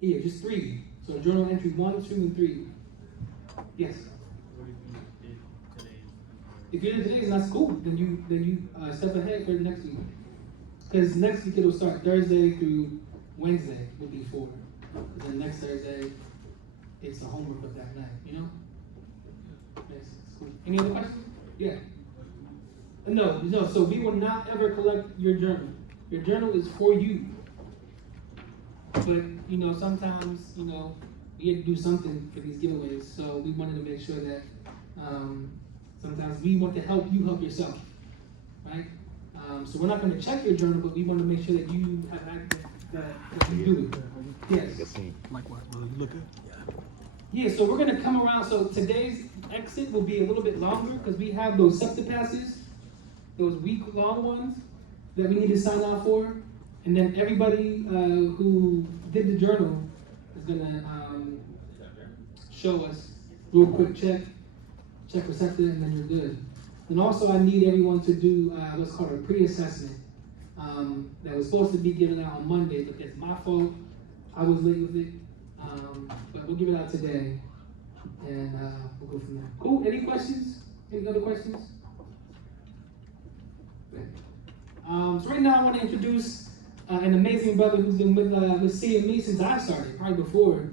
Yeah, just 3. So journal entry 1, 2, and 3. Yes. If you did today's, that's cool. Then you step ahead for the next week. Because next week it'll start Thursday through Wednesday will be 4. And then next Thursday, it's the homework of that night, you know? Yes, it's cool. Any other questions? Yeah. No, so we will not ever collect your journal. Your journal is for you. But, sometimes, we have to do something for these giveaways. So we wanted to make sure that sometimes we want to help you help yourself, right? So we're not going to check your journal, but we want to make sure that you have access that you do it. Yes. Likewise, brother. You look good. Yeah, so we're going to come around. So today's exit will be a little bit longer because we have those SEPTA passes, those week-long ones that we need to sign out for. And then everybody who did the journal is going to show us real quick check for SEPTA, and then you're good. And also I need everyone to do what's called a pre-assessment that was supposed to be given out on Monday, but that's my fault. I was late with it. But we'll give it out today, and we'll go from there. Cool, any questions? Any other questions? So right now I want to introduce an amazing brother who's been with seeing me since I started, probably before.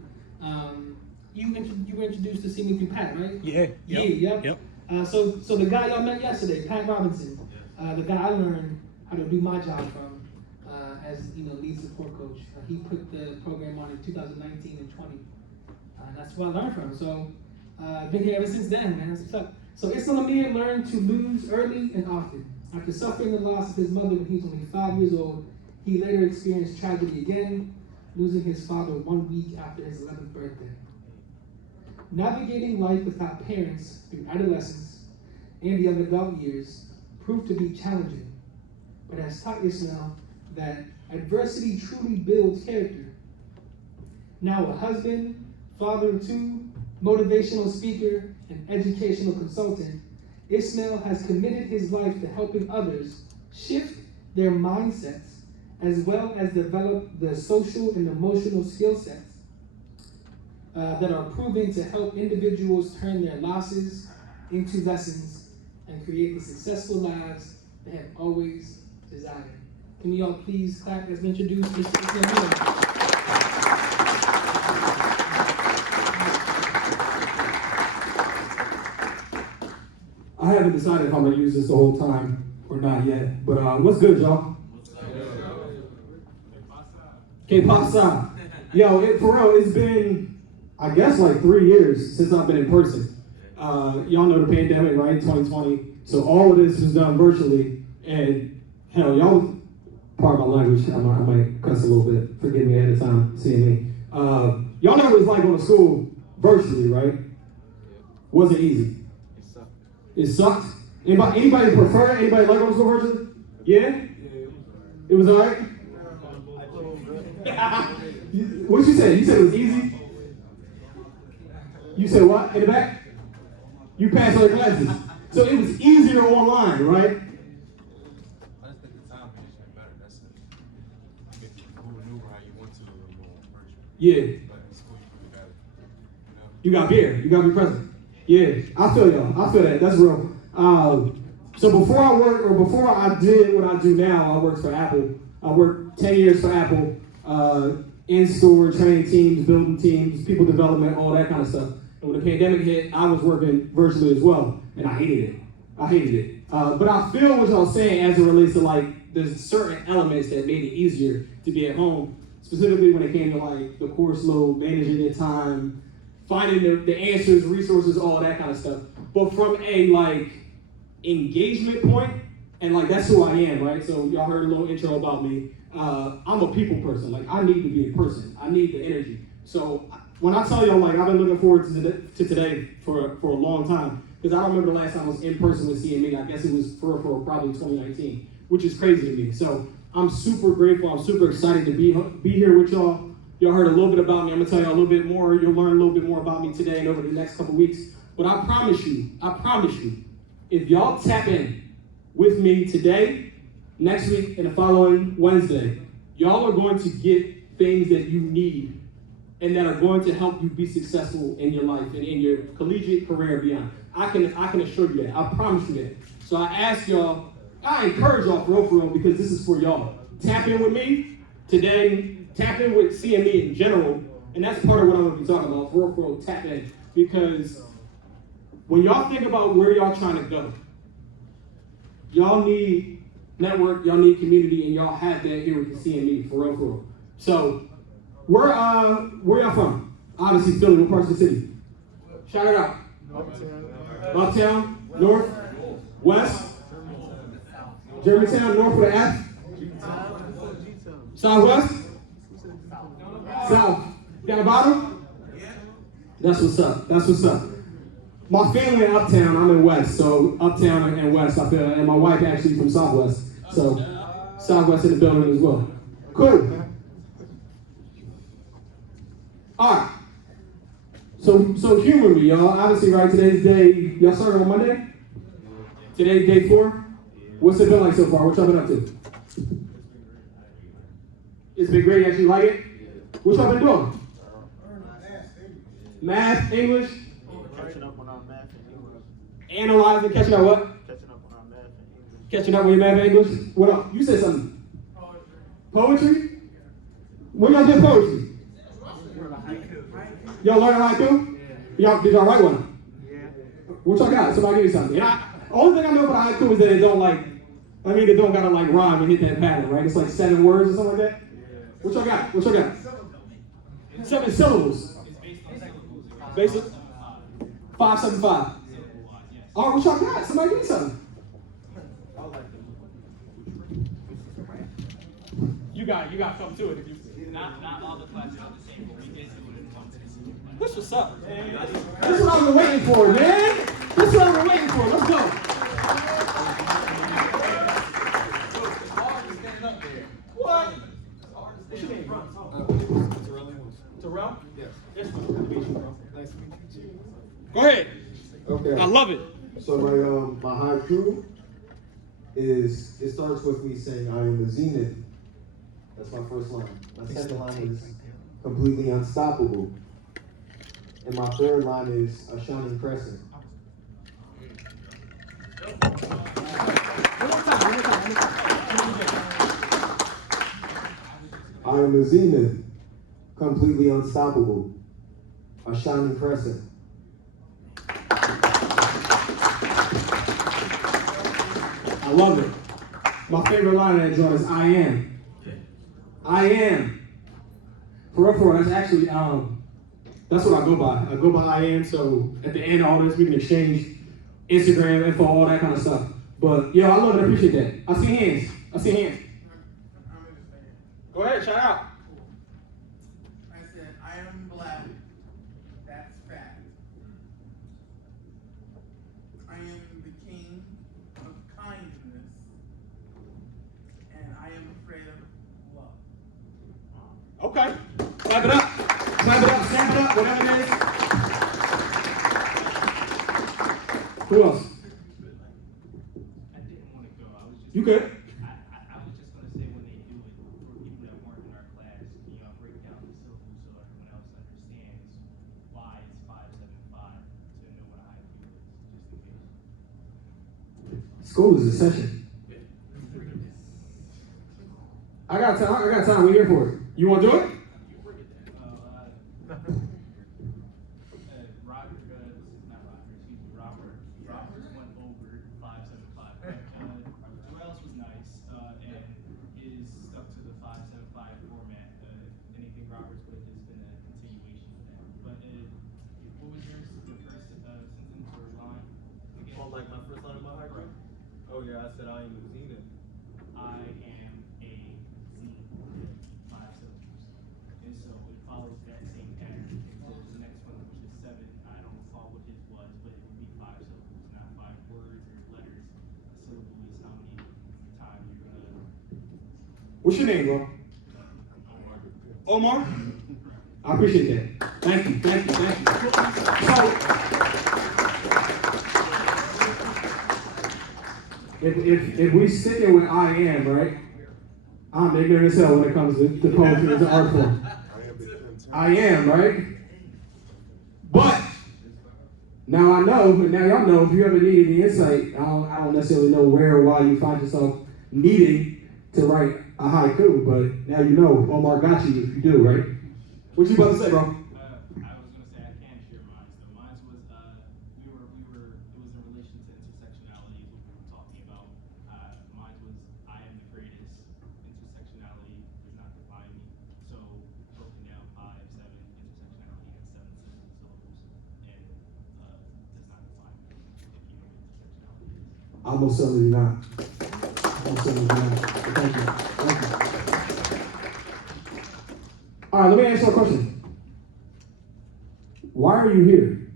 You were introduced to see me through Pat, right? Yeah. Yep. So the guy y'all met yesterday, Pat Robinson, the guy I learned how to do my job from as lead support coach. He put the program on in 2019 and 20. That's what I learned from. So I've been here ever since then, man. That's what's up. So Ismail learned to lose early and often. After suffering the loss of his mother when he was only 5 years old, he later experienced tragedy again, losing his father 1 week after his 11th birthday. Navigating life without parents through adolescence and the young adult years proved to be challenging, but has taught Ismail that adversity truly builds character. Now a husband, father of 2, motivational speaker, and educational consultant, Ismail has committed his life to helping others shift their mindsets as well as develop the social and emotional skill sets that are proven to help individuals turn their losses into lessons and create the successful lives they have always desired. Can we all please clap as we introduce Mr. Ismail? I haven't decided if I'm gonna use this the whole time or not yet, but what's good, y'all? Que pasa? Yo, for real, it's been, I guess, like 3 years since I've been in person. Y'all know the pandemic, right? 2020. So all of this was done virtually, and hell, y'all, pardon my language, I might cuss a little bit. Forgive me ahead of time seeing me. Y'all know what it's like going to school virtually, right? Wasn't easy. It sucked. Anybody prefer it? Anybody like going to school virtually? Yeah? It was all right? What you said? You said it was easy? You said what? In the back? You passed all the classes. So it was easier online, right? I just think the time management better. That's it. You get to maneuver how you want to virtual. Yeah. But in school, you really got it. You got beer. You got to be present. Yeah. I feel y'all. I feel that. That's real. So before I did what I do now, I worked for Apple. I worked 10 years for Apple, in-store, training teams, building teams, people development, all that kind of stuff. And when the pandemic hit, I was working virtually as well, and I hated it. But I feel what y'all saying as it relates to like, there's certain elements that made it easier to be at home, specifically when it came to like the course load, managing your time, finding the answers, resources, all that kind of stuff. But from a like engagement point, and like that's who I am, right? So y'all heard a little intro about me. I'm a people person. Like I need to be a person. I need the energy. So when I tell y'all, like I've been looking forward to today for a long time, because I don't remember the last time I was in person with CME. I guess it was for probably 2019, which is crazy to me. So I'm super grateful. I'm super excited to be here with y'all. Y'all heard a little bit about me. I'm gonna tell y'all a little bit more. You'll learn a little bit more about me today and over the next couple weeks. But I promise you, if y'all tap in with me today, next week, and the following Wednesday, y'all are going to get things that you need and that are going to help you be successful in your life and in your collegiate career and beyond. I can assure you that. I promise you that. So I ask y'all, I encourage y'all for real, because this is for y'all. Tap in with me today. Tap in with CME in general, and that's part of what I'm going to be talking about. For real, tap in, because when y'all think about where y'all trying to go, y'all need network, y'all need community, and y'all have that here with the CME, for real. So, where y'all from? Obviously, Philly. What parts of the city? Shout it out. Uptown, North, West, Germantown, North with an F, Southwest, South. Down the bottom? That's what's up. That's what's up. My family in Uptown, I'm in West, so Uptown and West, I feel, and my wife actually from Southwest, so Southwest in the building as well. Cool. All right. So humor me, y'all. Obviously, right, today's day, y'all started on Monday? Today's day 4? What's it been like so far? What y'all been up to? It's been great. You actually like it? What y'all been doing? Math, English? Catching up on our math and English. Analyzing, catching up what? Catching up on our math and English. Catching up with your math and English? What else? You said something. Poetry? When y'all did poetry? Y'all learn haiku? Did y'all write one? Yeah. What y'all got? Somebody give me something. Only thing I know about haiku is that it don't it don't gotta rhyme and hit that pattern, right? It's like 7 words or something like that. What y'all got? 7 syllables. Basic. 575. All right, what y'all got? Somebody give me something. You got something to it if you. Not all the classes are the same, but we did do it in one system. This what's up, man. This is what I've been waiting for, man. This is what I've been waiting for. Let's go. What? What's your name, bro? Terrell? Yes. Yes, bro. Good to meet you, bro. Nice to meet you. Go ahead. Okay. I love it. So my haiku it starts with me saying I am the zenith. That's my first line. My second line is completely unstoppable. And my third line is a shining crescent. I am the zenith, completely unstoppable. A shining crescent. I love it. My favorite line in that joint is I am. I am. For real, that's actually, that's what I go by. I go by I am, so at the end of all this, we can exchange Instagram info, all that kind of stuff. But, yeah, I love it. I appreciate that. I see hands. Go ahead, shout out. I said, I am black. That's fact. I am the king of kindness. And I am afraid of love. Okay. Clap it up. Snap it up, whatever it is. Who else? I didn't want to go. I was just. You good? I was just gonna say when they do it for people that weren't in our class, break down the syllable so everyone else understands why it's 575 to know what a haiku is, just in case. School is a session. I got time. We're here for it. You want to do it? Robert went over 575. Who else was nice and is stuck to the 575 format. Anything Robert's with has been a continuation of that. But what was yours? The first sentence or line? Again? Oh, like my first line of my haiku? Oh yeah, I said I am the zenith. I am a Z. 5 syllables. And so it follows that same pattern. So the next one, which is 7, I don't recall what his was, but it would be 5 syllables, not 5 words or letters. A syllable is how many times you're gonna. What's your name, bro? Omar? I appreciate that. Thank you. So, if we sticking with I am, right? I'm ignorant as hell when it comes to poetry as an art form. I am the I am, right? But now I know, and now y'all know, if you ever need any insight, I don't necessarily know where or why you find yourself needing to write a haiku, but now you know Omar got you if you do, right? What you about to say, bro? I was gonna say I can share mine. So mine was it was in relation to intersectionality, what we were talking about. Mine was I am the greatest. Intersectionality does not define me. So broken down 5, 7, intersectionality has 7 syllables and does not define me if you know what intersectionality is. Almost certainly not. Almost certainly not. Thank you. Thank you. All right, let me ask you a question. Why are you here?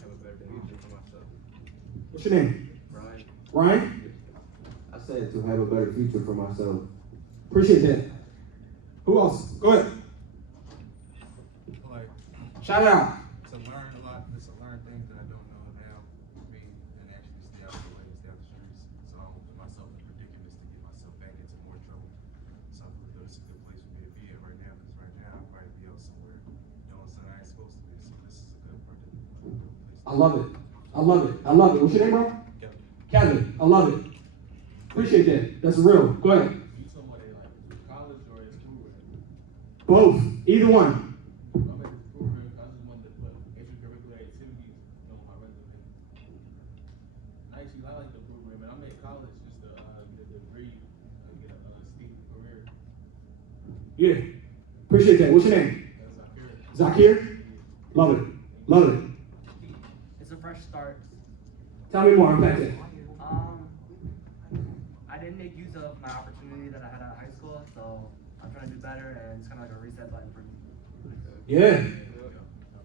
Have a better future for myself. What's your name? Brian. Ryan? I said to have a better future for myself. Appreciate that. Who else? Go ahead. Like, Shout it out. to learn a lot, just to learn things that I don't know now, me, and actually stay out the way, stay out the streets, so I don't put myself in predicaments to get myself back into more trouble. So I feel it's a good place for me to be in right now, because right now I'll probably be out somewhere doing something I ain't supposed to be, so this is a good part of place. I love it. I love it. I love it. What's your name, bro? Kevin. Kevin. I love it. Appreciate that. That's real. Go ahead. You told me like college or at school? Both. Either one. I'm at the school, I just wanted to put extracurricular activities on my resume. Actually, I like the program, and I'm at college just to get a degree, get a steep career. Yeah. Appreciate that. What's your name? That's up here. Zakir? Love it. Love it. It's a fresh start. Tell me more. Unpack that. I didn't make use of my opportunity that I had at high school, so I'm trying to do better, and it's kind of like a reset button for me. Yeah.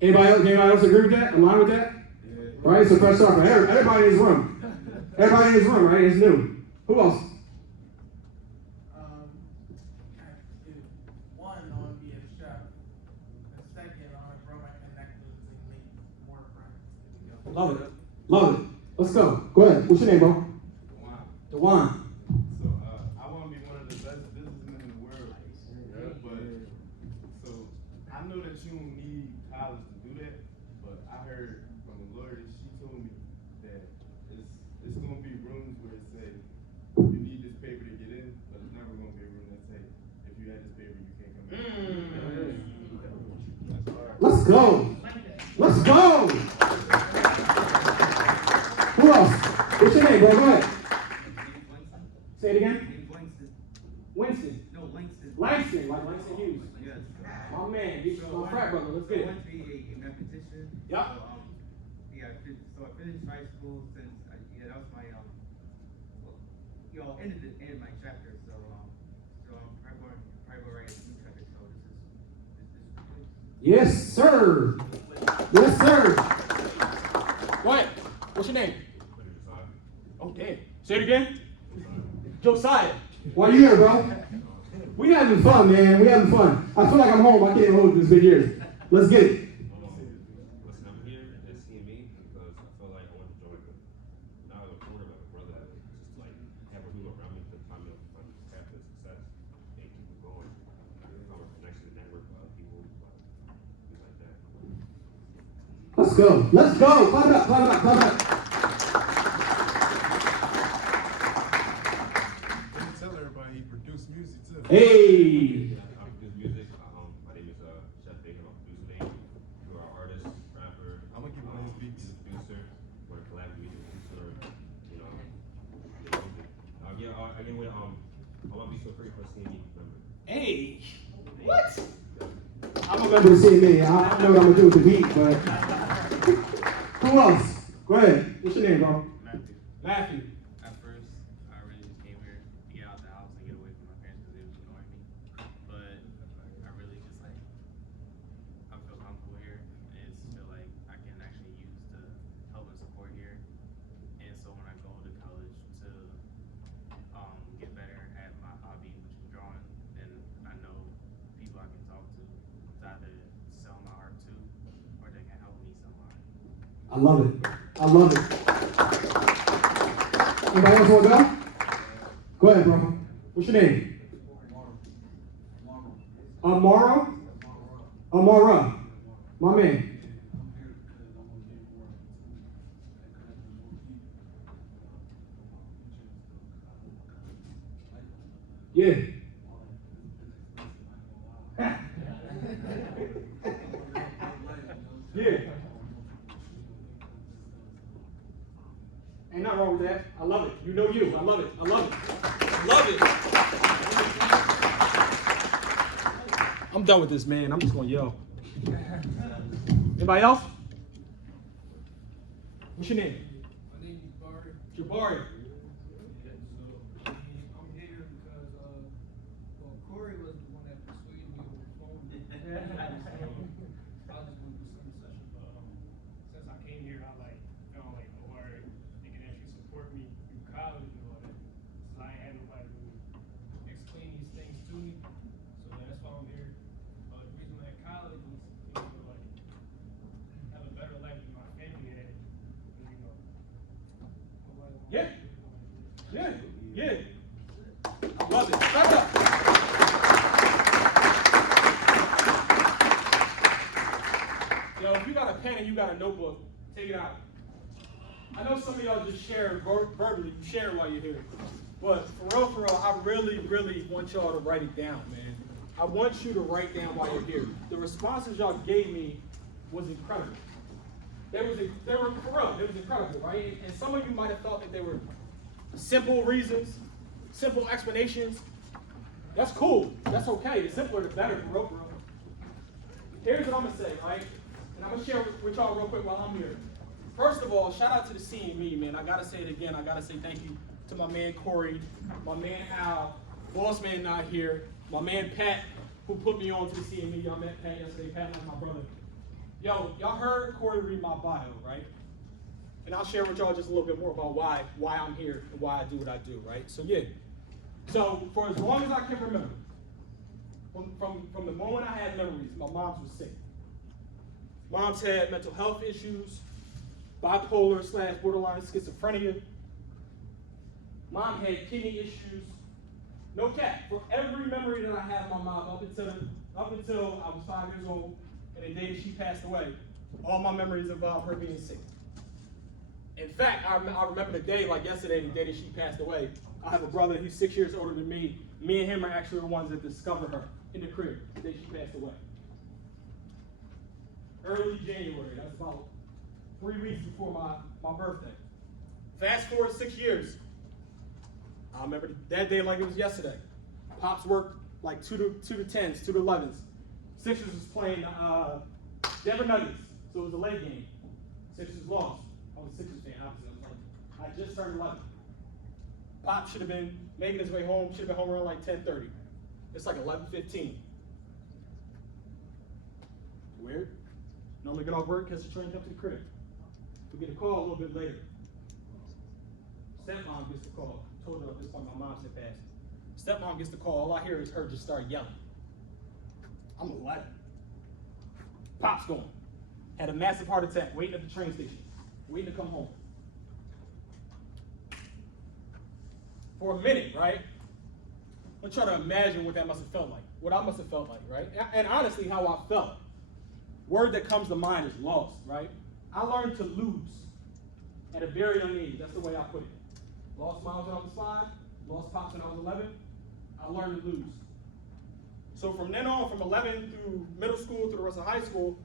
Anybody else agree with that? Align with that? Yeah. Right? It's a fresh start for everybody in this room. Everybody in this room, right? It's new. Who else? One, I want to be a chef. The second, I want to grow my connections and make more friends. Love it. Love it. Let's go. Go ahead. What's your name, bro? Dewan. So I want to be one of the best businessmen in the world. But so I know that you don't need college to do that. But I heard from a lawyer, she told me that it's gonna be rooms where it say you need this paper to get in, but it's never gonna be a room that say if you had this paper you can't come in. Let's go. Let's go. Who else? What's your name, bro? Go ahead. Say it again. Winston. No, Langston. Langston, like Langston Hughes. Yes. My man, he's my frat brother. Let's get I it. went to be a mathematician. Yeah. So, so I finished high school since, that was my, ended my chapter. So I'm probably writing a new chapter. So this is good. Yes, sir. Yes, sir. Go ahead. What's your name? Oh, damn. Say it again. Josiah. Why you here, bro? We having fun, man. We having fun. I feel like I'm home. I can't hold this big years. Let's get it. Listen, I'm here at CME because I feel like I want to join not a quarter, but a brother that just like have a people around me to find me path to success and keep it going. I can become a connection network with other people, things like that. Let's go. Let's go. Climb up, climb up, climb up. Tell everybody he produced music too. Hey. I produce music. My name is Chef Bacon. I'm a producer name. You're an artist, rapper. I'm gonna get one of his beats. He's a producer. Want to collab with music producer. You know, anyway, I want to be so free for CME member. Hey. What? I'm a member of CME. I don't know what I'm gonna do with the beat, but who else? Go ahead. What's your name, bro? Matthew. Matthew. At first, I really just came here to get out the house and get away from my parents because it was annoying me. But I really just I feel comfortable here. And it's feel like I can actually use the help and support here. And so when I go to college to get better at my hobby, which is drawing, then I know people I can talk to either sell my art to or they can help me sell my art. I love it. I love it. Anybody else want to go? Go ahead, bro. What's your name? Amara, my man. Yeah. Yeah. Ain't nothing wrong with that. I love it. You know you. I love it. I love it. I love it. I'm done with this, man. I'm just going to yell. Anybody else? What's your name? My name is Barry. Jabari. I'm here because, well, Corey was the one that persuaded me over the phone. I was just going to do some session, but since I came here, I felt like, oh, all right, they can actually support me through college and all that. So I had nobody to explain these things to me. So that's why I'm here. The reason I'm at college is, have a better life than my family had. Yeah. Yeah. Yeah. I love it. Back up. Yo, if you got a pen and you got a notebook, take it out. I know some of y'all just share verbally. You share it while you're here. But for real, I really, really want y'all to write it down, man. I want you to write down while you're here. The responses y'all gave me was incredible. They were for real. It was incredible, right? And some of you might have thought that they were simple reasons, simple explanations. That's cool. That's okay. The simpler, the better, for real. Here's what I'm gonna say, right? And I'm gonna share with y'all real quick while I'm here. First of all, shout out to the CME, man. I gotta say it again. I gotta say thank you to my man Corey, my man Al, boss man not here, my man Pat, who put me on to the CME. Y'all met Pat yesterday. Pat was my brother. Yo, y'all heard Corey read my bio, right? And I'll share with y'all just a little bit more about why I'm here and why I do what I do, right? So yeah. So for as long as I can remember, from the moment I had memories, my mom's was sick. Mom's had mental health issues, bipolar/borderline schizophrenia. Mom had kidney issues. No cap. For every memory that I have of my mom up until I was 5 years old, and the day that she passed away, all my memories involve her being sick. In fact, I remember the day, like yesterday, the day that she passed away. I have a brother, he's 6 years older than me. Me and him are actually the ones that discovered her in the crib the day she passed away. Early January, that's about 3 weeks before my birthday. Fast forward 6 years. I remember that day like it was yesterday. Pops worked like 2 to 10s, 2 to 11s. Sixers was playing Denver Nuggets, so it was a late game. Sixers lost. I was a Sixers fan, obviously. I just turned 11. Pop should have been making his way home, should have been home around like 10:30. It's like 11:15. Weird. Normally get off work, catch the train, come to the crib. We get a call a little bit later. Stepmom gets the call. I told her at this point my mom said passed. Stepmom gets the call. All I hear is her just start yelling. I'm 11. Pop's going. Had a massive heart attack, waiting at the train station, waiting to come home. For a minute, right? I'm trying to imagine what that must have felt like. What I must have felt like, right? And honestly, how I felt. Word that comes to mind is lost, right? I learned to lose at a very young age. That's the way I put it. Lost moms when I was 5, lost pops when I was 11. I learned to lose. So from then on, from 11 through middle school through the rest of high school,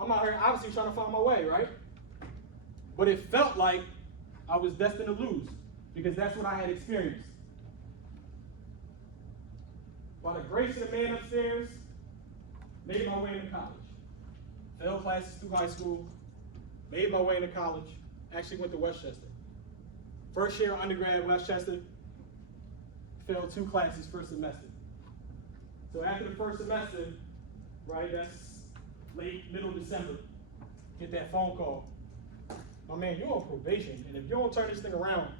I'm out here obviously trying to find my way, right? But it felt like I was destined to lose because that's what I had experienced. By the grace of the man upstairs, made my way into college. Failed classes through high school, made my way into college, actually went to Westchester. First year undergrad, Westchester, failed 2 classes first semester. So after the first semester, right, that's late, middle December, get that phone call. My man, you're on probation, and if you don't turn this thing around,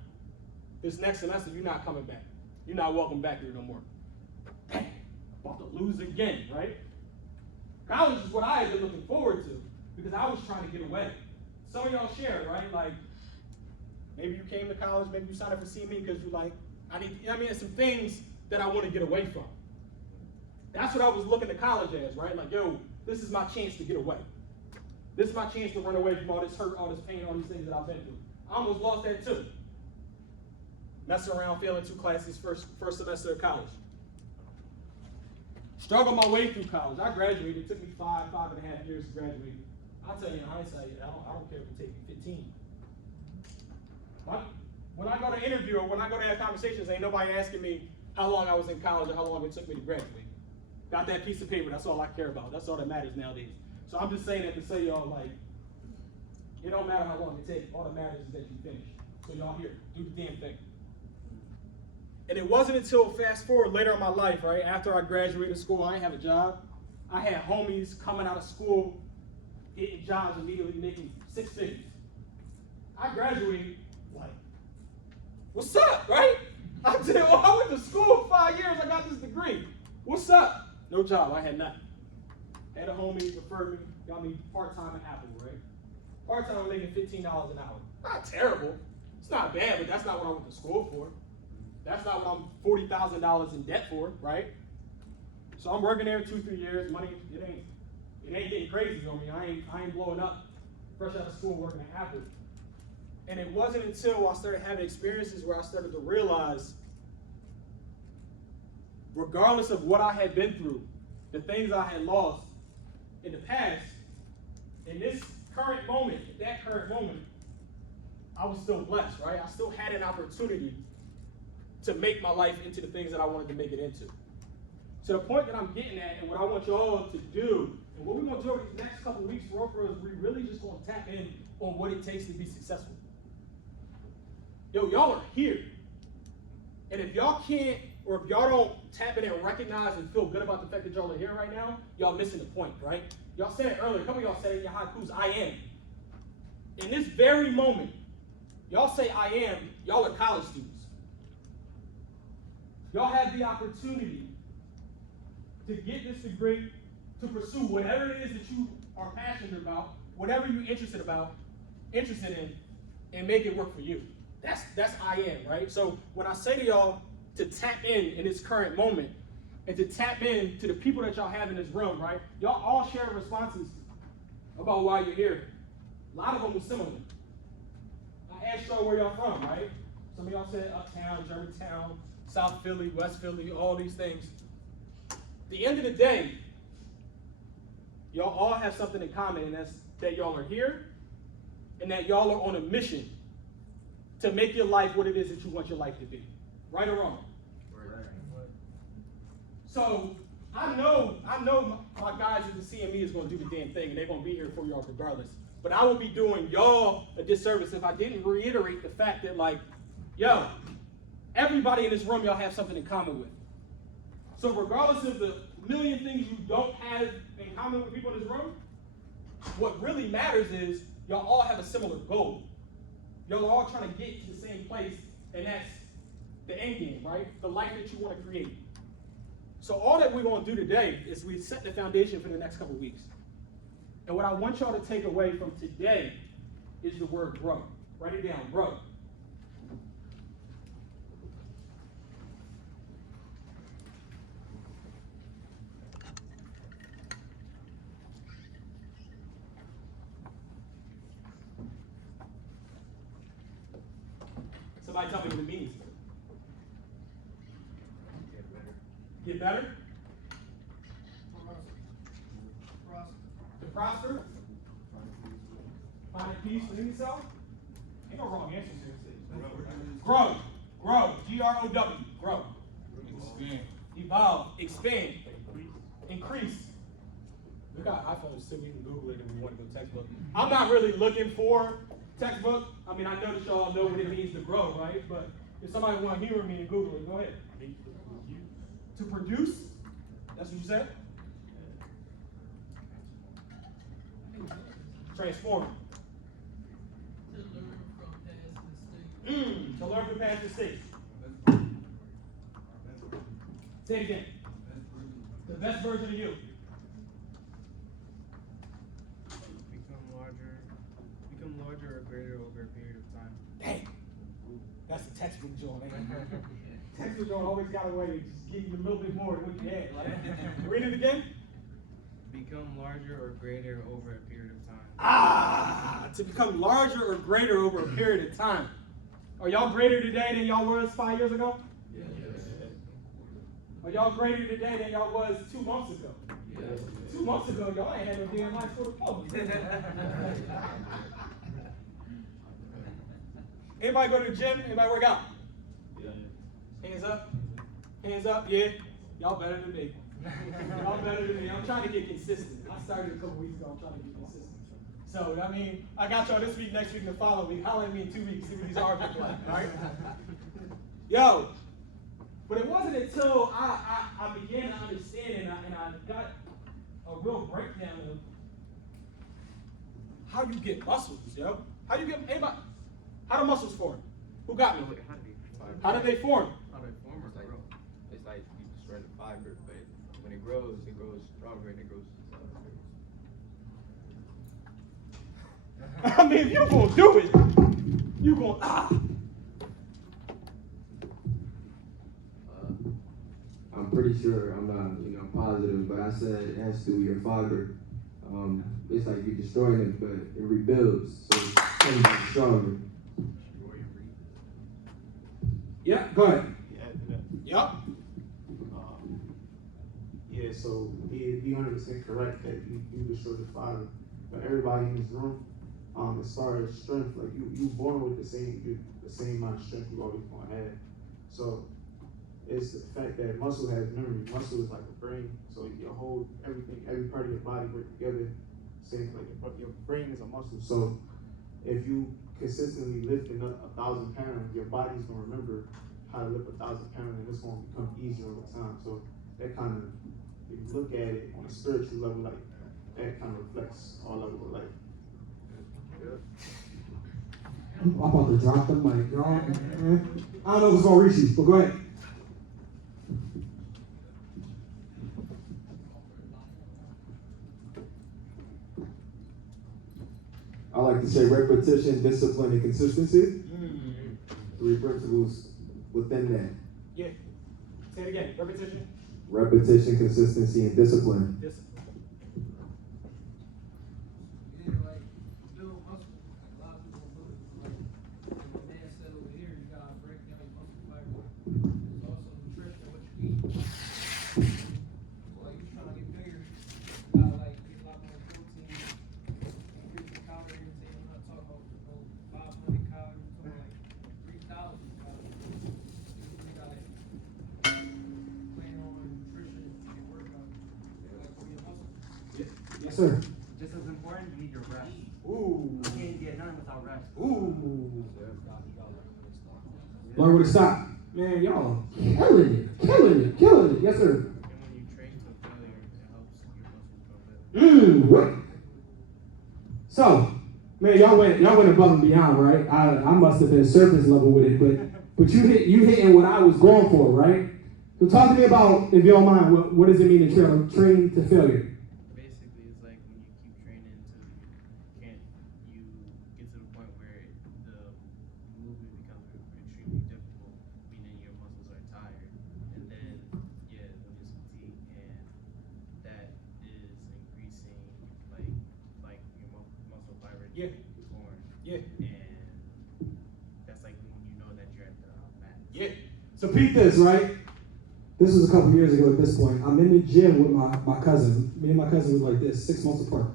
this next semester, you're not coming back. You're not welcome back here no more. Dang, about to lose again, right? College is what I had been looking forward to because I was trying to get away. Some of y'all share, right? Like, maybe you came to college, maybe you signed up for CME because you're like, there's some things that I want to get away from. That's what I was looking at college as, right? Like, yo, this is my chance to get away. This is my chance to run away from all this hurt, all this pain, all these things that I've been through. I almost lost that too. Messing around, failing 2 classes first semester of college. Struggled my way through college. I graduated. It took me 5.5 years to graduate. I'll tell you in hindsight, I don't care if it takes me 15. When I go to interview or when I go to have conversations, ain't nobody asking me how long I was in college or how long it took me to graduate. Got that piece of paper, that's all I care about. That's all that matters nowadays. So I'm just saying that to say y'all, like, it don't matter how long it takes. All that matters is that you finish. So y'all here, do the damn thing. And it wasn't until fast forward later in my life, right, after I graduated school, I didn't have a job. I had homies coming out of school, getting jobs immediately, making 6 figures. I graduated, like, what's up, right? I went to school for 5 years, I got this degree. What's up? No job, I had nothing. Had a homie refer me, got me part-time at Apple, right? Part-time, I'm making $15 an hour. Not terrible. It's not bad, but that's not what I went to school for. That's not what I'm $40,000 in debt for, right? So I'm working there 2-3 years. Money, it ain't getting crazy on me. I ain't blowing up. Fresh out of school working at Apple. And it wasn't until I started having experiences where I started to realize, regardless of what I had been through, the things I had lost in the past, in this current moment, that current moment, I was still blessed, right? I still had an opportunity to make my life into the things that I wanted to make it into. To the point that I'm getting at, and what I want y'all to do, and what we're going to do over these next couple of weeks for us, we really just going to tap in on what it takes to be successful. Yo, y'all are here. And if y'all can't, or if y'all don't tap in and recognize and feel good about the fact that y'all are here right now, y'all missing the point, right? Y'all said it earlier. A couple of y'all said it in your haikus, I am. In this very moment, y'all say I am, y'all are college students. Y'all have the opportunity to get this degree, to pursue whatever it is that you are passionate about, whatever you're interested in, and make it work for you. That's I am, right? So when I say to y'all to tap in this current moment, and to tap in to the people that y'all have in this room, right? Y'all all share responses about why you're here. A lot of them were similar. I asked y'all where y'all from, right? Some of y'all said Uptown, Germantown, South Philly, West Philly, all these things. At the end of the day, y'all all have something in common, and that's that y'all are here, and that y'all are on a mission to make your life what it is that you want your life to be. Right or wrong? Right. So I know my guys that are seeing me is going to do the damn thing, and they're going to be here for y'all regardless. But I would be doing y'all a disservice if I didn't reiterate the fact that, like, yo, everybody in this room, y'all have something in common with. So regardless of the million things you don't have in common with people in this room, what really matters is y'all all have a similar goal. Y'all are all trying to get to the same place, and that's the end game, right? The life that you want to create. So all that we're going to do today is we set the foundation for the next couple of weeks. And what I want y'all to take away from today is the word grow. Write it down, grow. Somebody tell me what it means. Get better? To prosper? Find peace within yourself? Ain't no wrong answers here. Grow. Grow. G-R-O-W. Grow. Expand. Evolve. Expand. Increase. We got iPhones too. We can Google it if we want to go textbook. I'm not really looking for textbook. I mean, I know that y'all know what it means to grow, right? But if somebody want to humor me and Google it, go ahead. To produce? That's what you said? Transform. To learn from past mistakes. Say it again. The best version of you. Become larger or greater over a period of time. Dang. That's a textbook, Joel. Texas always got a way to just give you a little bit more than what you had. Like, read it again. Become larger or greater over a period of time. To become larger or greater over a period of time. Are y'all greater today than y'all was 5 years ago? Yes. Are y'all greater today than y'all was 2 months ago? Yes. 2 months ago, y'all ain't had no damn life for the public. Anybody go to the gym? Anybody work out? Yeah. Hands up. Hands up. Yeah. Y'all better than me. Y'all better than me. I'm trying to get consistent. I started a couple weeks ago. I'm trying to get consistent. So, I mean, I got y'all this week, next week, and the following week. Holler at me in 2 weeks. See what these are looking like, right? Yo. But it wasn't until I began to understand and I got a real breakdown of how you get muscles, yo. How you get, anybody, how do muscles form? Who got me? How did they form? How they form or grow? It's like you destroy the fiber, but when it grows stronger and it grows. I mean, if you're gonna do it, you're gonna I'm pretty sure, I'm not, positive, but I said it has to do with your fiber. It's like you're destroying it, but it rebuilds, so it's stronger. Yeah, go ahead. Yeah, yeah, so be 100% correct that you destroy the fiber. But everybody in this room, as far as strength, like you born with the same amount of strength you always gonna have. So it's the fact that muscle has memory. Muscle is like a brain, so your whole every part of your body work together. Same like your brain is a muscle. So if you consistently lifting up 1,000 pounds, your body's gonna remember how to lift 1,000 pounds, and it's gonna become easier over time. So that kind of, if you look at it on a spiritual level, like that kind of reflects all levels of life. I'm about to drop the mic, y'all. I don't know if it's gonna reach you, but go ahead. I like to say repetition, discipline, and consistency. 3 principles within that. Yeah. Say it again. Repetition. Repetition, consistency, and discipline. Discipline. Yes, sir. Just as important, you need your rest. Ooh. You can't get none without rest. Ooh. Learn where to stop. Man, y'all killing it. Yes, sir. And when you train to failure, it helps your muscles grow better. What? So, man, y'all went above and beyond, right? I must have been surface level with it, but you hitting what I was going for, right? So talk to me about, if you don't mind, what does it mean to train to failure? Basically, it's like when you keep training until you get to the point where the movement becomes extremely difficult, meaning your muscles are tired, and then when it's fatigue, and that is increasing like your muscle fiber form. Yeah. And that's like when you know that you're at the max. Yeah. So peep this, right? This was a couple years ago at this point. I'm in the gym with my cousin. Me and my cousin was like this, 6 months apart.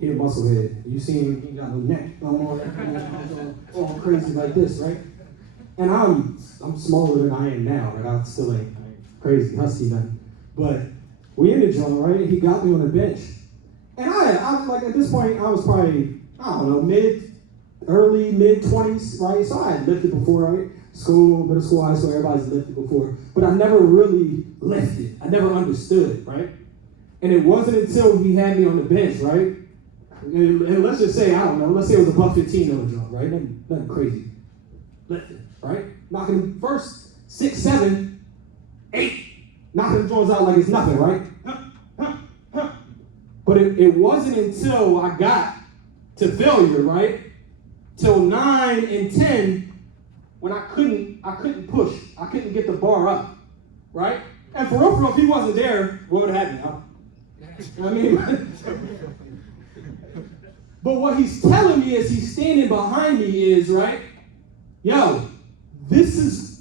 He a muscle head. You see him, he got no neck, all crazy like this, right? And I'm smaller than I am now. Like I still ain't crazy, husky nothing. But we in the gym, right? He got me on the bench. And I like at this point, I was probably, I don't know, early, mid-20s, right? So I had lifted before, right? School, middle school, high school, everybody's lifted before. But I never really lifted. I never understood, right? And it wasn't until he had me on the bench, right? And let's just say, I don't know, let's say it was a buck 15 on the jump, right? Nothing crazy. Lifting, right? Knocking first 6, 7, 8, knocking the joints out like it's nothing, right? But it wasn't until I got to failure, right? Till 9 and 10, when I couldn't push. I couldn't get the bar up, right? And for real, if he wasn't there, what would have happened? Huh? I mean, but what he's telling me is he's standing behind me is, right? Yo, this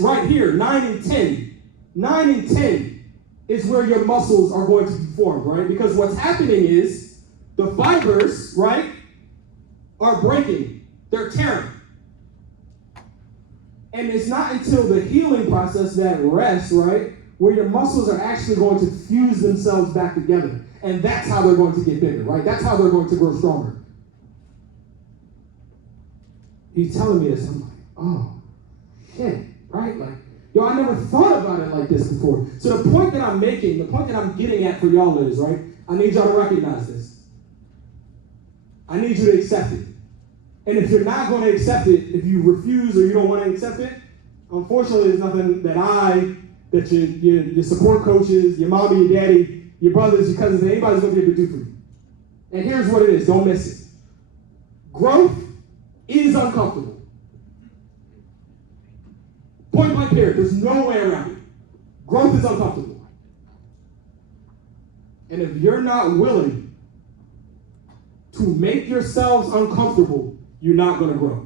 right here, 9 and 10. 9 and 10 is where your muscles are going to be formed, right? Because what's happening is the fibers, right, are breaking. They're tearing. And it's not until the healing process, that rest, right, where your muscles are actually going to fuse themselves back together. And that's how they're going to get bigger, right? That's how they're going to grow stronger. He's telling me this. I'm like, oh, shit, right? Like, yo, I never thought about it like this before. So the point that I'm making, the point that I'm getting at for y'all is, right, I need y'all to recognize this. I need you to accept it. And if you're not going to accept it, if you refuse or you don't want to accept it, unfortunately, there's nothing that your support coaches, your mommy, your daddy, your brothers, your cousins, anybody's going to be able to do for you. And here's what it is. Don't miss it. Growth is uncomfortable. Point blank period. There's no way around it. Growth is uncomfortable. And if you're not willing to make yourselves uncomfortable, you're not going to grow.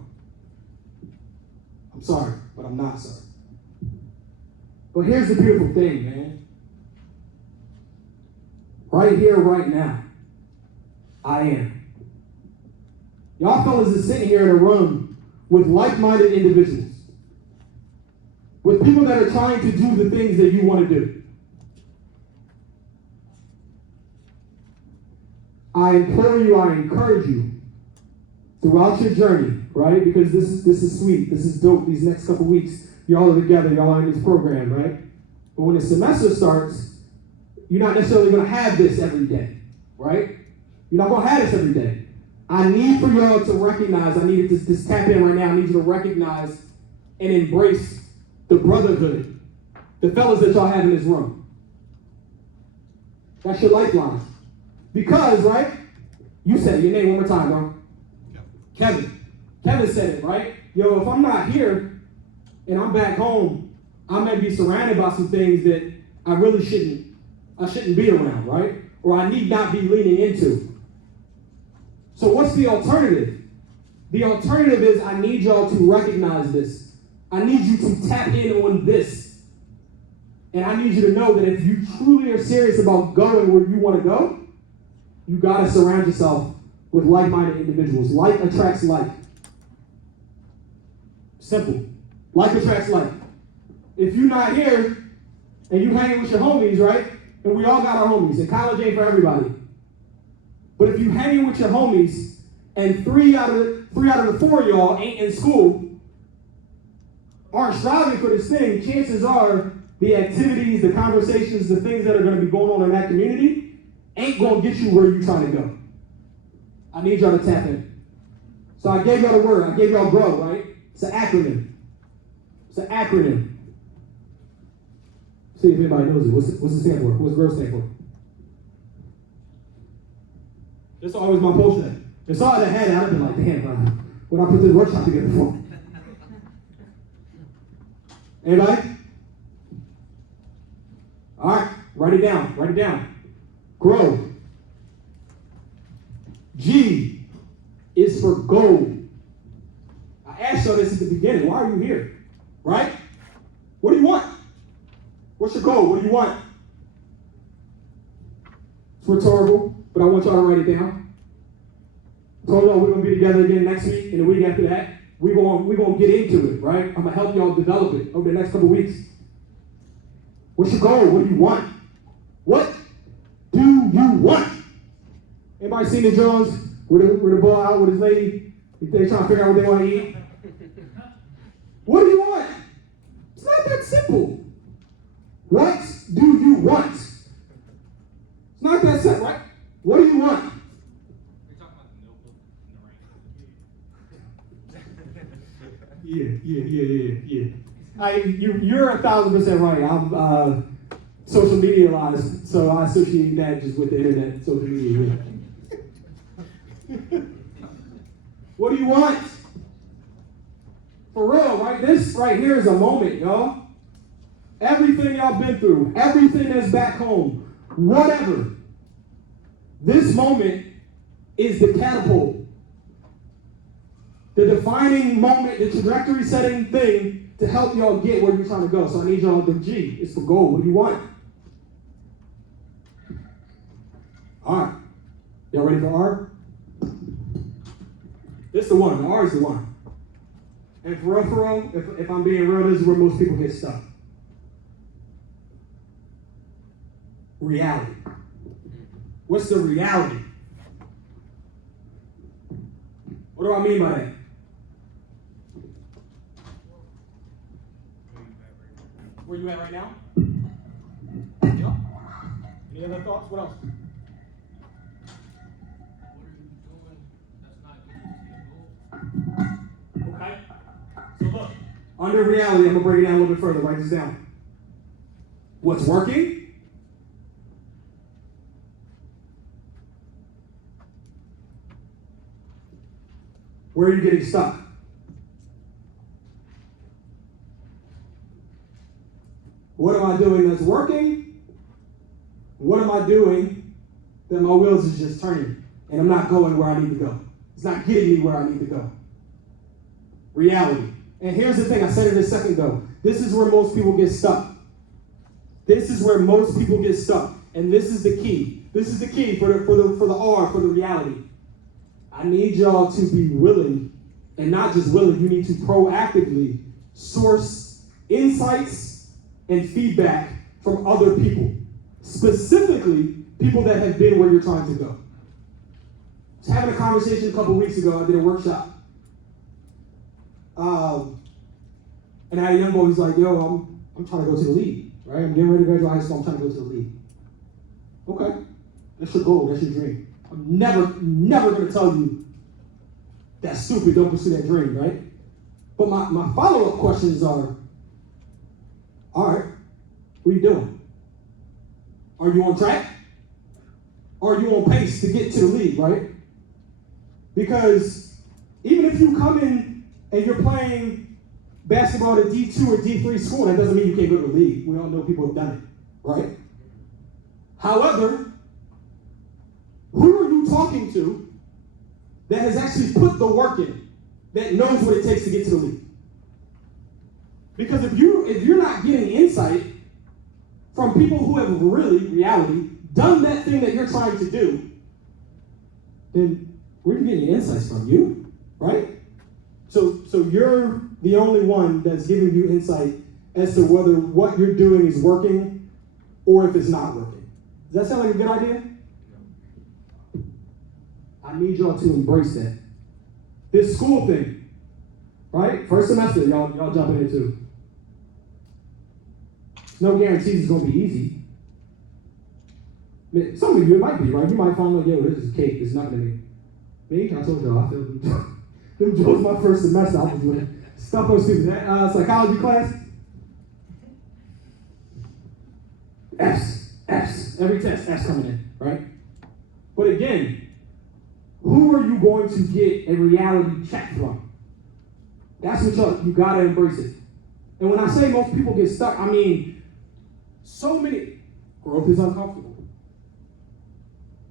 I'm sorry, but I'm not sorry. But here's the beautiful thing, man. Right here, right now, I am. Y'all fellas is sitting here in a room with like-minded individuals. With people that are trying to do the things that you want to do. I implore you, I encourage you, throughout your journey, right? Because this is sweet, this is dope. These next couple weeks, y'all are together, y'all are in this program, right? But when the semester starts, you're not necessarily going to have this every day, right? You're not going to have this every day. I need for y'all to recognize, I need to just tap in right now, I need you to recognize and embrace the brotherhood, the fellas that y'all have in this room. That's your lifeline. Because, right, you said it, your name one more time, bro. Kevin. Kevin said it, right? Yo, if I'm not here and I'm back home, I may be surrounded by some things that I really shouldn't be around, right? Or I need not be leaning into. So what's the alternative? The alternative is I need y'all to recognize this. I need you to tap in on this. And I need you to know that if you truly are serious about going where you want to go, you got to surround yourself with like-minded individuals. Like attracts like. Simple. Like attracts like. If you're not here and you hanging with your homies, right? And we all got our homies, and college ain't for everybody. But if you hanging with your homies and three out of the four of y'all ain't in school, aren't striving for this thing, chances are the activities, the conversations, the things that are going to be going on in that community ain't going to get you where you're trying to go. I need y'all to tap in. So I gave y'all the word. I gave y'all GROW, right? It's an acronym. It's an acronym. See if anybody knows it. What's it stand for? What's GROW stand for? That's always my post-it. If I had had it, I'd have been like, damn, when I put this workshop together for. Anybody? All right, write it down. Write it down. GROW. G is for gold. I asked y'all this at the beginning. Why are you here? Right? What do you want? What's your goal? What do you want? It's rhetorical, but I want y'all to write it down. I told y'all we're going to be together again next week and the week after that. We're going to get into it, right? I'm going to help y'all develop it over the next couple weeks. What's your goal? What do you want? What do you want? Anybody seen the Jones with the ball out with his lady? They trying to figure out what they want to eat. What do you want? It's not that simple. What do you want? It's not that simple, right? What do you want? We're talking about the notebook and the rank. Yeah. You're 1,000% right. I'm social medialized, so I associate that just with the internet, social media. What do you want? For real, right? This right here is a moment, y'all. Everything y'all been through, everything that's back home, whatever. This moment is the catapult. The defining moment, the trajectory setting thing to help y'all get where you're trying to go. So I need y'all to G. It's the goal. What do you want? All right. Y'all ready for R? This is the one. The R is the one. And for real, if I'm being real, this is where most people get stuck. Reality. What's the reality? What do I mean by that? Where you at right now? Yep. Any other thoughts? What else? Okay. So look, under reality, I'm gonna break it down a little bit further. Write this down. What's working? Where are you getting stuck? What am I doing that's working? What am I doing that my wheels is just turning and I'm not going where I need to go? It's not getting me where I need to go. Reality. And here's the thing, I said it a second ago. This is where most people get stuck. This is where most people get stuck. And this is the key. This is the key for the R, for the reality. I need y'all to be willing, and not just willing, you need to proactively source insights and feedback from other people. Specifically, people that have been where you're trying to go. I was having a conversation a couple weeks ago. I did a workshop. And I had a young boy who's like, yo, I'm trying to go to the league, right? I'm getting ready to graduate high school. I'm trying to go to the league. Okay. That's your goal. That's your dream. I'm never going to tell you that's stupid. Don't pursue that dream, right? But my follow-up questions are, all right, what are you doing? Are you on track? Or are you on pace to get to the league, right? Because even if you come in and you're playing basketball at a D2 or D3 school, that doesn't mean you can't go to the league. We all know people have done it, right? However, who are you talking to that has actually put the work in, that knows what it takes to get to the league? Because if you're not getting insight from people who have really, reality, done that thing that you're trying to do, then where are you getting your insights from? You, right? So you're the only one that's giving you insight as to whether what you're doing is working or if it's not working. Does that sound like a good idea? I need y'all to embrace that. This school thing, right? First semester, y'all jumping into. No guarantees it's gonna be easy. Some of you it might be, right? You might find like, yo, this is cake, it's not gonna be. Me, I told y'all, I feel them was my first semester. I was with stuff on students. That psychology class. F's. Every test, F's coming in, right? But again, who are you going to get a reality check from? That's what you gotta embrace it. And when I say most people get stuck, I mean so many. Growth is uncomfortable.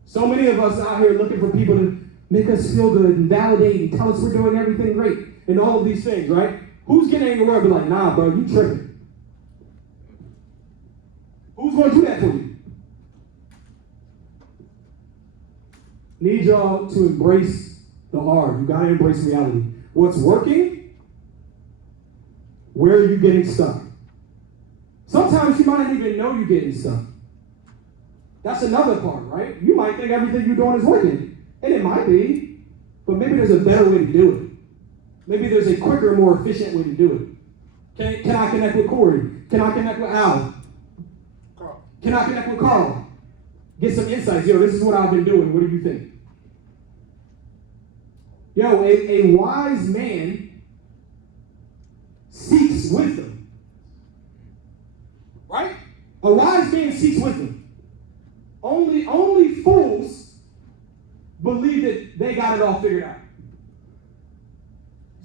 So many of us out here looking for people to make us feel good and validate and tell us we're doing everything great and all of these things, right? Who's getting in the world and be like, nah, bro, you tripping? Who's going to do that for you? Need y'all to embrace the R. You got to embrace reality. What's working? Where are you getting stuck? Sometimes you might not even know you're getting stuck. That's another part, right? You might think everything you're doing is working. And it might be, but maybe there's a better way to do it. Maybe there's a quicker, more efficient way to do it. Can I connect with Corey? Can I connect with Al? Carl. Can I connect with Carl? Get some insights. Yo, this is what I've been doing. What do you think? Yo, a wise man seeks wisdom. Right? A wise man seeks wisdom. Only fools believe that they got it all figured out.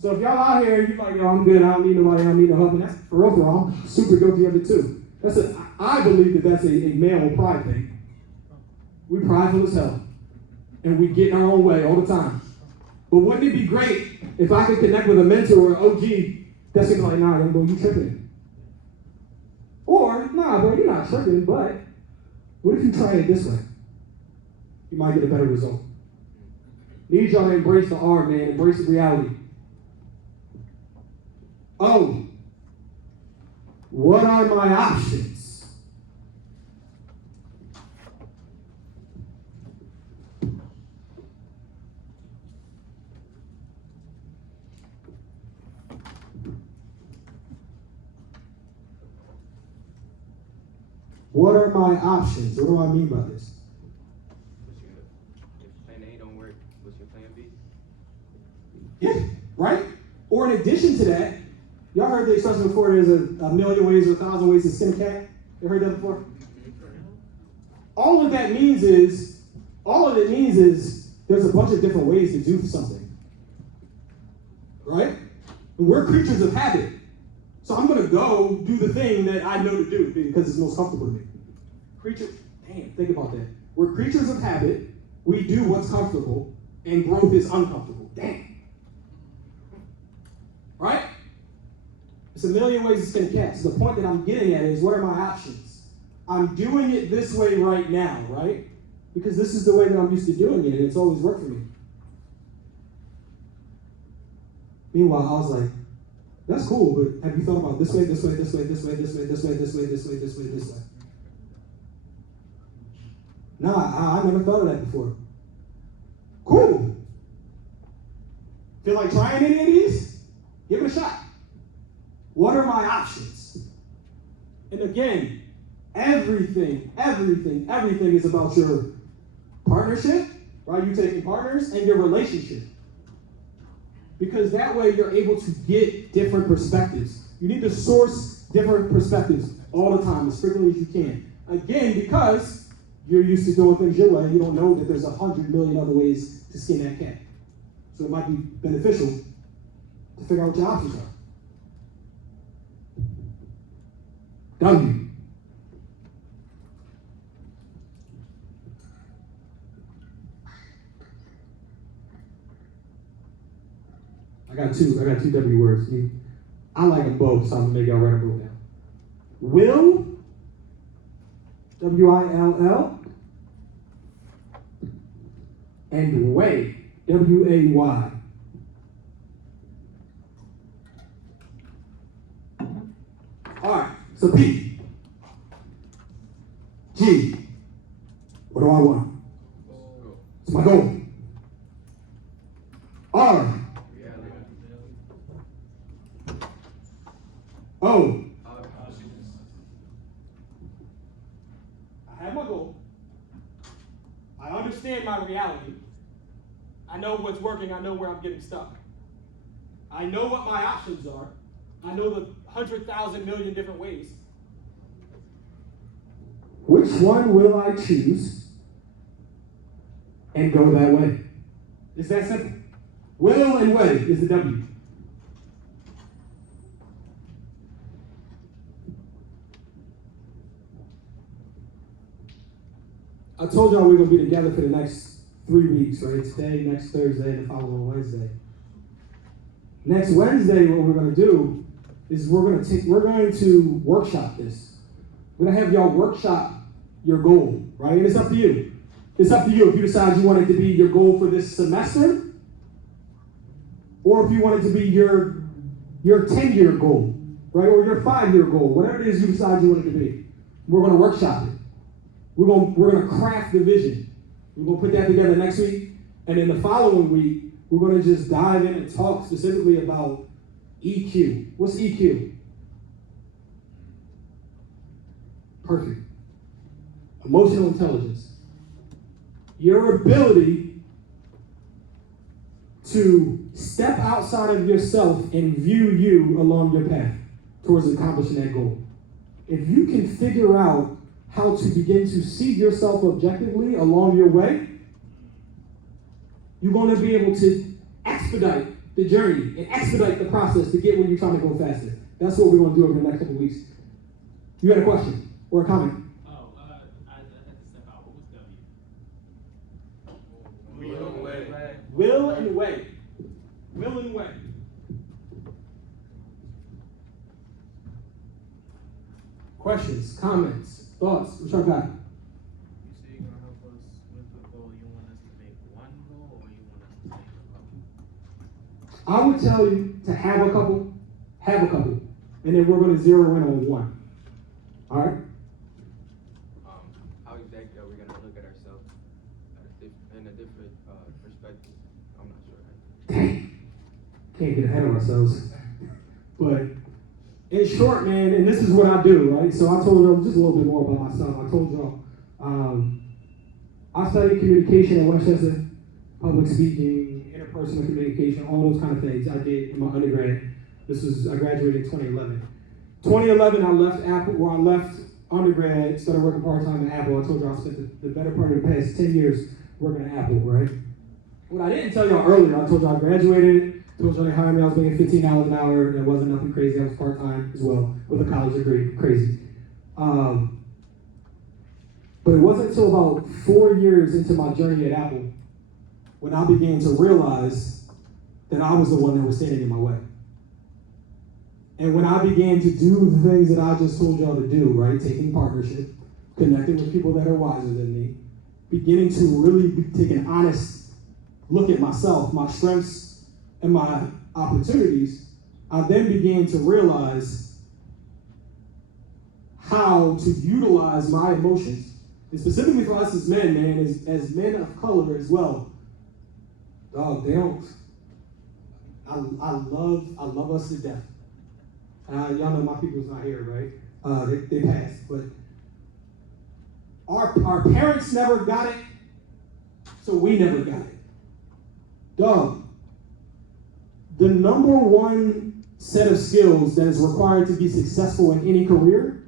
So if y'all out here and you're like, yo, I'm good, I don't need nobody, I don't need no help, and that's for real, I'm super guilty of it too. I believe that that's a male pride thing. We prideful as hell. And we get in our own way all the time. But wouldn't it be great if I could connect with a mentor or OG that's gonna be like, nah, young boy, you tripping. Or, nah, bro, you're not tripping, but what if you try it this way? You might get a better result. Need y'all to embrace the R, man, embrace the reality. Oh, what are my options? What are my options? What do I mean by this? If plan A don't work, what's your plan B? Yeah, right? Or in addition to that, y'all heard the expression before, there's a million ways or 1,000 ways to skin a cat? You heard that before? All of it means is there's a bunch of different ways to do something. Right? We're creatures of habit. So I'm gonna go do the thing that I know to do because it's most comfortable to me. Think about that. We're creatures of habit, we do what's comfortable, and growth is uncomfortable. Damn. Right? It's a million ways to skin a cat. So the point that I'm getting at is, what are my options? I'm doing it this way right now, right? Because this is the way that I'm used to doing it, and it's always worked for me. Meanwhile, I was like, that's cool, but have you thought about this way, this way, this way, this way, this way, this way, this way, this way, this way, this way? Nah, I never thought of that before. Cool. Feel like trying any of these? Give it a shot. What are my options? And again, everything is about your partnership, right? You taking partners and your relationship. Because that way you're able to get different perspectives. You need to source different perspectives all the time, as frequently as you can. Again, because you're used to doing things your way, you don't know that there's 100 million other ways to skin that cat. So it might be beneficial to figure out what your options are. W. I got two W words. I like them both, so I'm gonna make y'all write them both down. Will, W-I-L-L, and way, W-A-Y. All right, so P, G, what do I want? It's my goal. R, O, I have my goal. I understand my reality. I know what's working. I know where I'm getting stuck. I know what my options are. I know the 100,000 million different ways. Which one will I choose and go that way? It's that simple. Will and way is the W. I told y'all we're going to be together for the next 3 weeks, right? Today, next Thursday, and the following Wednesday. Next Wednesday, what we're going to do is we're going to workshop this. We're going to have y'all workshop your goal, right? And it's up to you. It's up to you if you decide you want it to be your goal for this semester, or if you want it to be your 10-year goal, right? Or your 5-year goal, whatever it is you decide you want it to be. We're going to workshop it. We're going to craft the vision. We're going to put that together next week. And then the following week, we're going to just dive in and talk specifically about EQ. What's EQ? Perfect. Emotional intelligence. Your ability to step outside of yourself and view you along your path towards accomplishing that goal. If you can figure out how to begin to see yourself objectively along your way, you're going to be able to expedite the journey and expedite the process to get where you're trying to go faster. That's what we're going to do over the next couple of weeks. You had a question or a comment? Oh, I had to step out. What was W? Will and way. Will and way. Will and way. Questions, comments, thoughts? What y'all got? You say you're gonna help us with the goal. You want us to make one goal, or you want us to make a couple? I would tell you to have a couple, and then we're going to zero in on one. All right? How exactly are we gonna look at ourselves in a different perspective? I'm not sure. Dang. Can't get ahead of ourselves. But in short, man, and this is what I do, right? So I told y'all just a little bit more about myself. I told y'all I studied communication at Westchester, public speaking, interpersonal communication, all those kind of things I did in my undergrad. I graduated in 2011. 2011, I left Apple, or I left undergrad, started working part-time at Apple. I told y'all I spent the better part of the past 10 years working at Apple, right? What I didn't tell y'all earlier, I told y'all I graduated, told y'all they hired me, I was making $15 an hour, and it wasn't nothing crazy, I was part-time as well, with a college degree, crazy. But it wasn't until about 4 years into my journey at Apple when I began to realize that I was the one that was standing in my way. And when I began to do the things that I just told y'all to do, right, taking partnership, connecting with people that are wiser than me, beginning to really take an honest look at myself, my strengths, and my opportunities, I then began to realize how to utilize my emotions, and specifically for us as men, man, as men of color as well. Dog, they don't. I love us to death. Y'all know my people's not here, right? They passed, but our parents never got it, so we never got it. Dog, the number one set of skills that is required to be successful in any career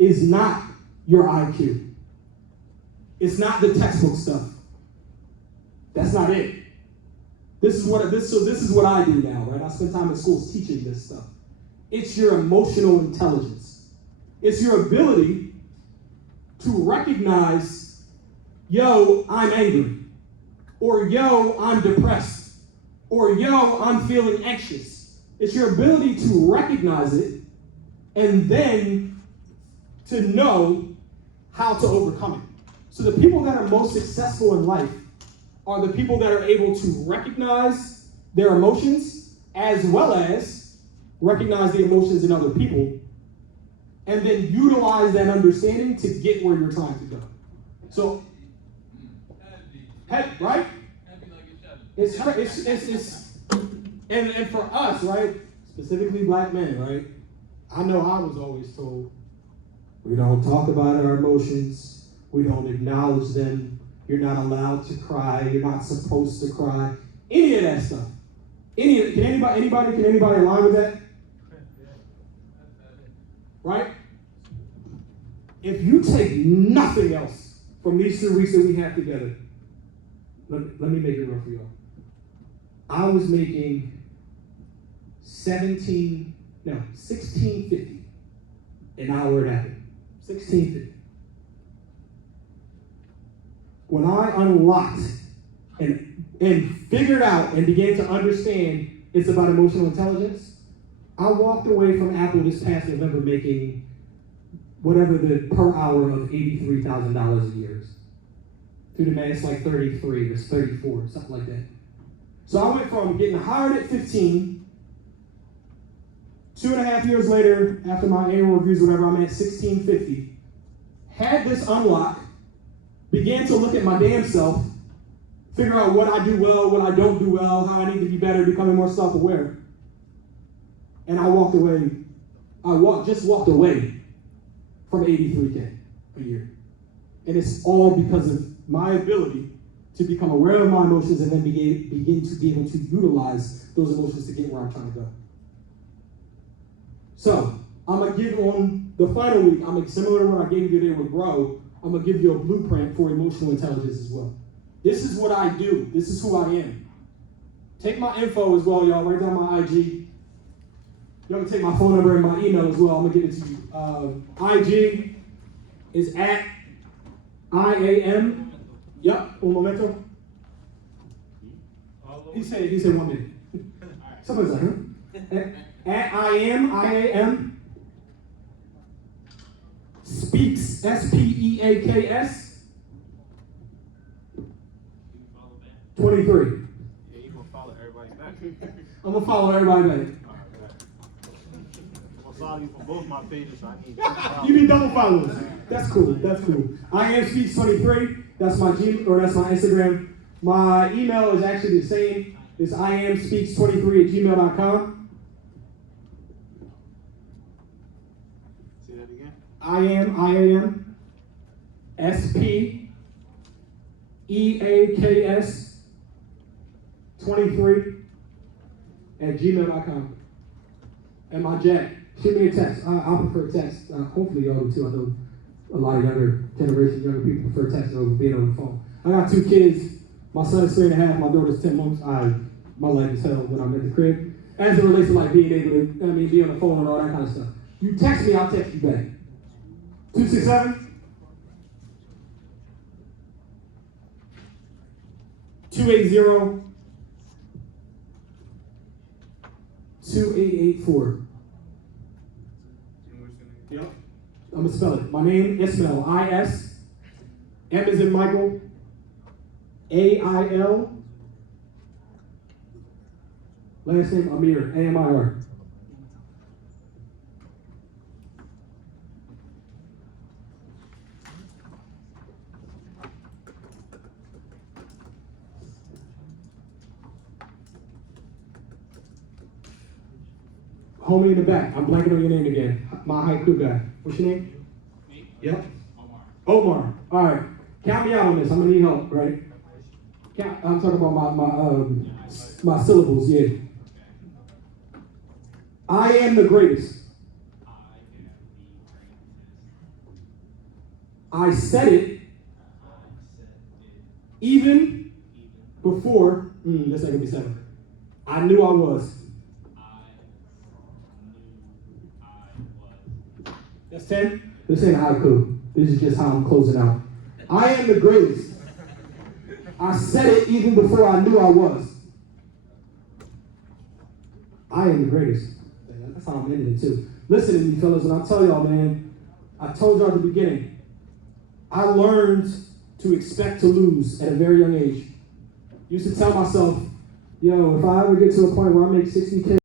is not your IQ. It's not the textbook stuff. That's not it. This is what I do now, right? I spend time in schools teaching this stuff. It's your emotional intelligence. It's your ability to recognize, yo, I'm angry, or yo, I'm depressed, or yo, I'm feeling anxious. It's your ability to recognize it and then to know how to overcome it. So the people that are most successful in life are the people that are able to recognize their emotions as well as recognize the emotions in other people and then utilize that understanding to get where you're trying to go. So, hey, right? It's and for us, right? Specifically black men, right? I know I was always told, we don't talk about our emotions. We don't acknowledge them. You're not allowed to cry. You're not supposed to cry. Any of that stuff. Can anybody align with that? Right? If you take nothing else from these 2 weeks that we have together, let me make it real for y'all. I was making $16.50 an hour at Apple. $16.50. When I unlocked and figured out and began to understand it's about emotional intelligence, I walked away from Apple this past November making whatever the per hour of $83,000 a year is. Through the math, it's like 33, it's 34, something like that. So I went from getting hired at 15, 2.5 years later, after my annual reviews, whatever, I'm at $16.50, had this unlock, began to look at my damn self, figure out what I do well, what I don't do well, how I need to be better, becoming more self-aware. And I walked away, just walked away from $83K a year. And it's all because of my ability to become aware of my emotions and then begin to be able to utilize those emotions to get where I'm trying to go. So, I'm going to give on the final week, similar to what I gave you today with Bro, I'm going to give you a blueprint for emotional intelligence as well. This is what I do. This is who I am. Take my info as well, y'all. Write down my IG. Y'all can take my phone number and my email as well. I'm gonna give it to you. IG is at IAM. Yep, un momento. He said 1 minute. Somebody's like, huh? At IAM, Speaks, SPEAKS, 23. Yeah, you gonna follow everybody back. I'm gonna follow everybody back. I'm gonna follow you from both my pages, so I need You need double followers. That's cool. That's cool. IAM Speaks 23. That's my that's my Instagram. My email is actually the same. It's iamspeaks23@gmail.com. Say that again. IAM SPEAKS 23@gmail.com. And my Jack, shoot me a text. I prefer text. Hopefully y'all do too. I know a lot of younger people prefer text over being on the phone. I got 2 kids. My son is 3.5. My daughter's 10 months. My life is hell when I'm at the crib. As it relates to like being able to, be on the phone and all that kind of stuff. You text me, I'll text you back. 267 280 2884. Yep. I'm gonna spell it. My name, Ismail, I-S, M is in Michael, A-I-L, last name Amir, A-M-I-R. Homie in the back. I'm blanking on your name again. My haiku guy. What's your name? Me? Yep. Omar. All right. Count me out on this. I'm gonna need help, right? I'm talking about my syllables. Yeah. I am the greatest. I said it even before. This ain't gonna be 7. I knew I was. That's 10? This ain't a haiku. This is just how I'm closing out. I am the greatest. I said it even before I knew I was. I am the greatest. That's how I'm ending it too. Listen to me, fellas, when I tell y'all, man, I told y'all at the beginning, I learned to expect to lose at a very young age. Used to tell myself, yo, if I ever get to a point where I make $60K